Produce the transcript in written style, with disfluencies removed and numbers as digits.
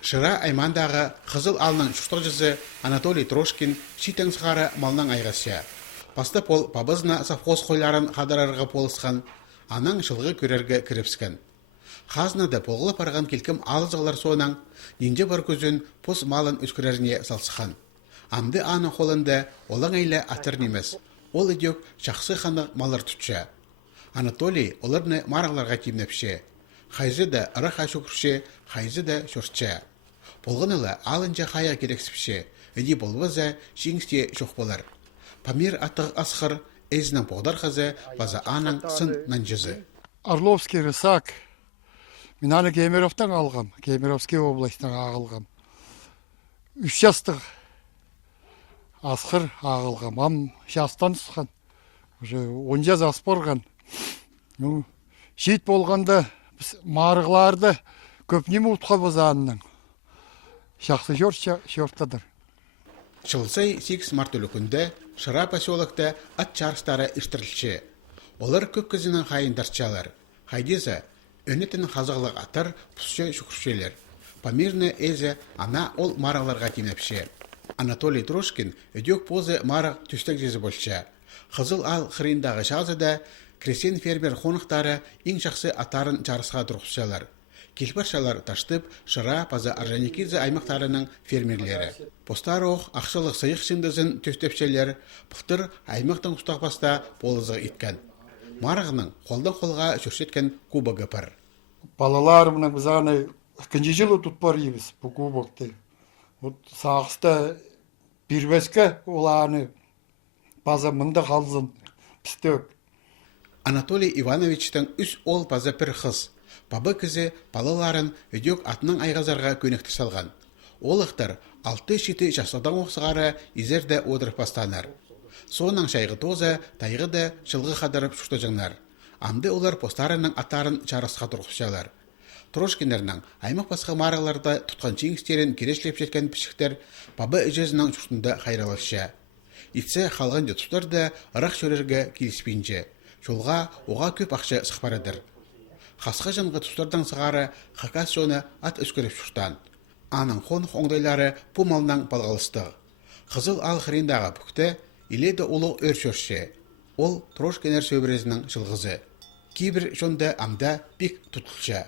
Шыра аймандағы қызыл алның шуштыржысы Анатолий Трошкин шитен сығары малның айғасия. Пасты пол пабызна совхоз қойларын қадарарға полысқан, аның шылғы көрерге кіріпскен. Хазнады полғылы парған келкім алызғылар соңан, нинже бар көзін пос малын өскіреріне салсыған. Амды аны қолында олың әйлі атыр немес. Ол идек жақсы қаны малар тұтша. Анатолий оларны марағларға кемнепше. Хайзы да ырық ашукырше, хайзы да шорча. Полғынылы алынша қая керексіпше, әді болваза жеңісте жоқ болар. Памир атық асқыр, әзінің поғдар қызы, база аның сын нанжызы. Орловский рысак. Мен аны Кемеровтан алғам, Кемеровский областан ағылғам. 3 жастық асқыр ағылғам. Ам жастан сұқан, 10 жаз ас борған. Шет болғанда марығыларды көпнеме ұтқа бозанының. Шақсы жортадыр. Шылсай 8 март өлікінде Шыра поселокта ат чарыстары іштірілші. Олар көп кізінің хайындарчалар. Хайдезі өнетін қазағылық атыр пұсшы шүкіршелер. Памирны әзі ана ол марағларға тенепші. Анатолий Трошкин өдек позы марақ түстік жезі болшы. Қызыл ал қырындағы шағызыда кресен фермер қонықтары ең жақсы атарын чарысқа тұрқышалар. Келпаршалар таштып, Шыра, Паза Орджоникидзе аймақтарының фермерлері. Постар оқ ақшылық сыйық шындызын төстепшелер, бұқтыр аймақтың ұстақпаста болызығы еткен. Марығының қолдан қолға жүрсеткен кубогы пар. Балалар мұның біз аны 2 жылы тұтпар ебіз бұл кубокты. Сағыста бірбеске оланы база мұнда қалзын пістек. Анатолий Ивановичтің үс ол база пір қыз. Бабы кізі балаларын өдек атының айғазарға көнекті салған. Ол ұқтыр 6-7 жасадан оқсығары изерді одырып бастанар. Соның шайғы тозы, тайғы да жылғы қадырып шүшті жыңнар. Амды олар постарының аттарын чарысқа тұрқышалар. Трошкинерінің аймақ басқа мараларда тұтқан жеңістерін керешлеп жеткен пішіктер бабы үжезінің шүштінде қайралышы. Итсе қалған детустарды ырық шөрерге келіспейінже. Жолға оға көп ақша сықпарадыр. Қасқа жанғы тұстардан сығары қақас жоны ат өскіріп шүштан. Аның қонық оңдайлары бұ малынан балғалысты. Қызыл ал қырындағы бүкті иледі ұлы өршөрші. Ол Трошкинер сөбірезінің жылғызы. Кейбір жонда амда бек тұтқылша.